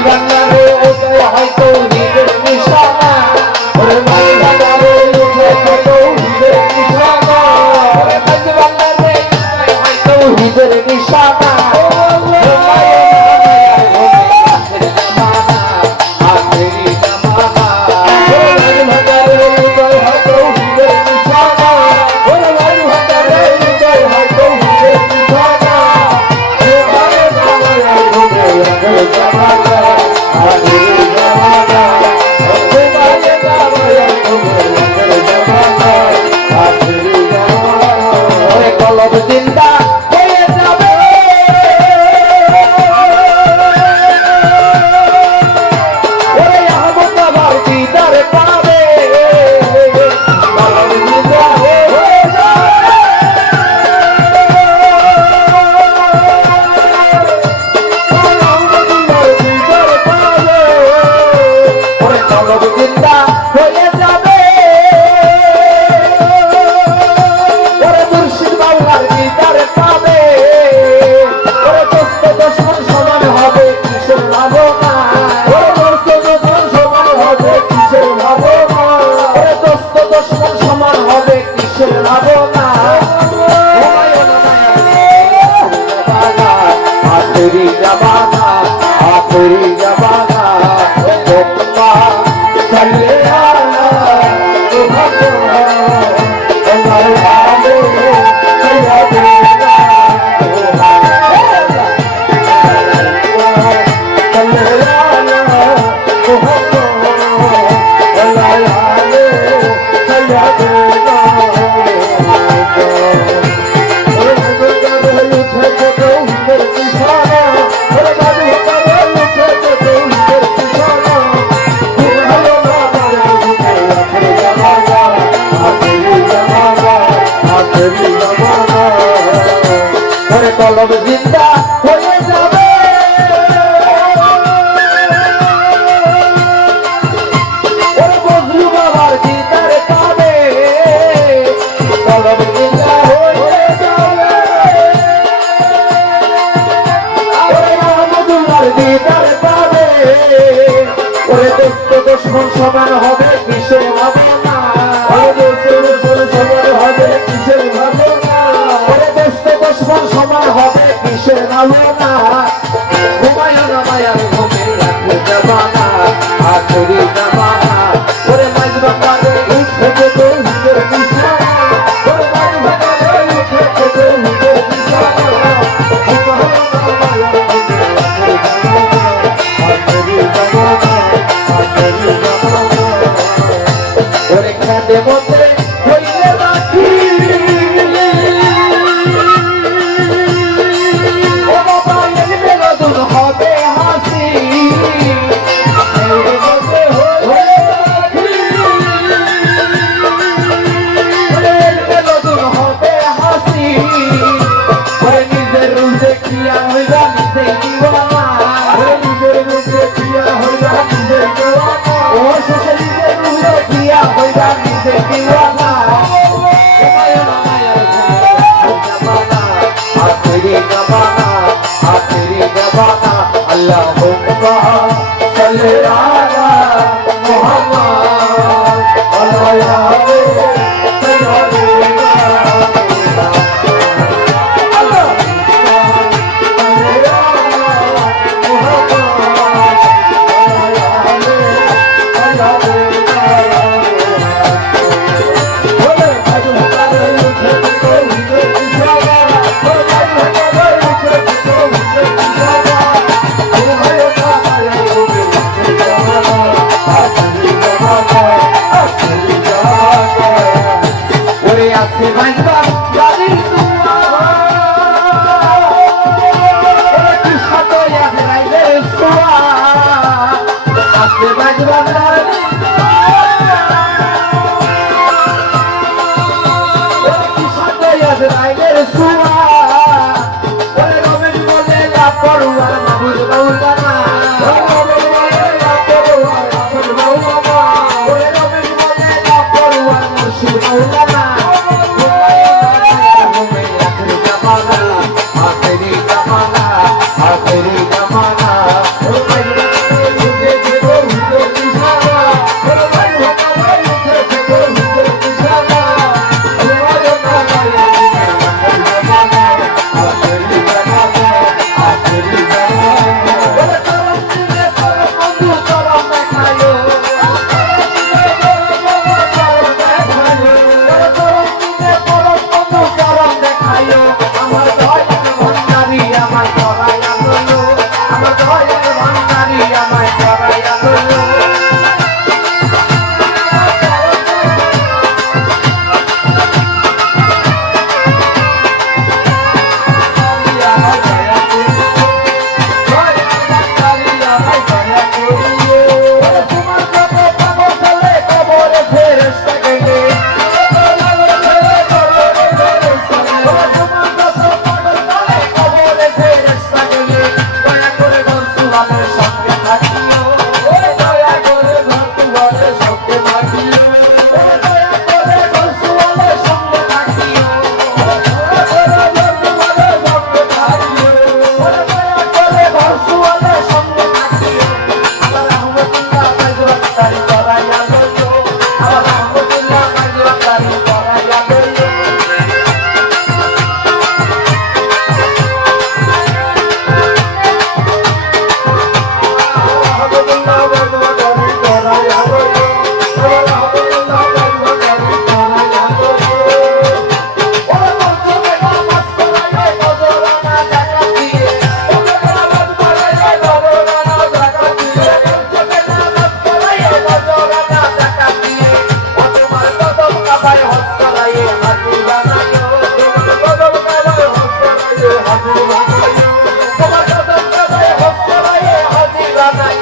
বাংলারে উঠে হয়তো নিজের নিশানা ওরে মাঝ বাংলারে উঠে হয়তো নিজের নিশানা ওরে মাঝ বাংলারে হয়তো নিজের নিশানা কলম জিন্দা হয়ে যাবে ওরে বজলু বাবার গীতার পাবে কলম জিন্দা হয়ে যাবে ওরে আহমদুল্লাহর গীতার পাবে ওরে দোস্ত দুশমন সমান হবে কিসের ভাবনা ওরে দোস্ত দুশমন সমান হবে কিসের ভাবনা ওরে দোস্ত দুশমন সমান হবে কিসের ভাবনা ঘুমায় না মায়ার ঘুমে রাখলে জামানা আখেরি জামানা ওরে মাঝ বাংলারে উঠে যেতে নিজের বিছানা ওরে মাঝ বাংলারে উঠে যেতে নিজের বিছানা ঘুমায় না মায়ার ঘুমে রাখলে জামানা আখেরি জামানা আখেরি জামানা ওরে খাদে মধ্যে হইলে রাখি হবে হাসি হবে হাসি নিজের রূপ দেখিয়া হইবা নিজে দিওয়ানা নিজের রূপ দেখিয়া হইবা নিজে দিওয়ানা ও শেষে নিজের রূপ দেখিয়া হইবা নিজে দিওয়ানা আখেরি জামানা আখেরি জামানা আল্লাহুম্মা সাল্লি আলা মুহাম্মাদ ওয়া আলি সাইয়্যিদিনা নাই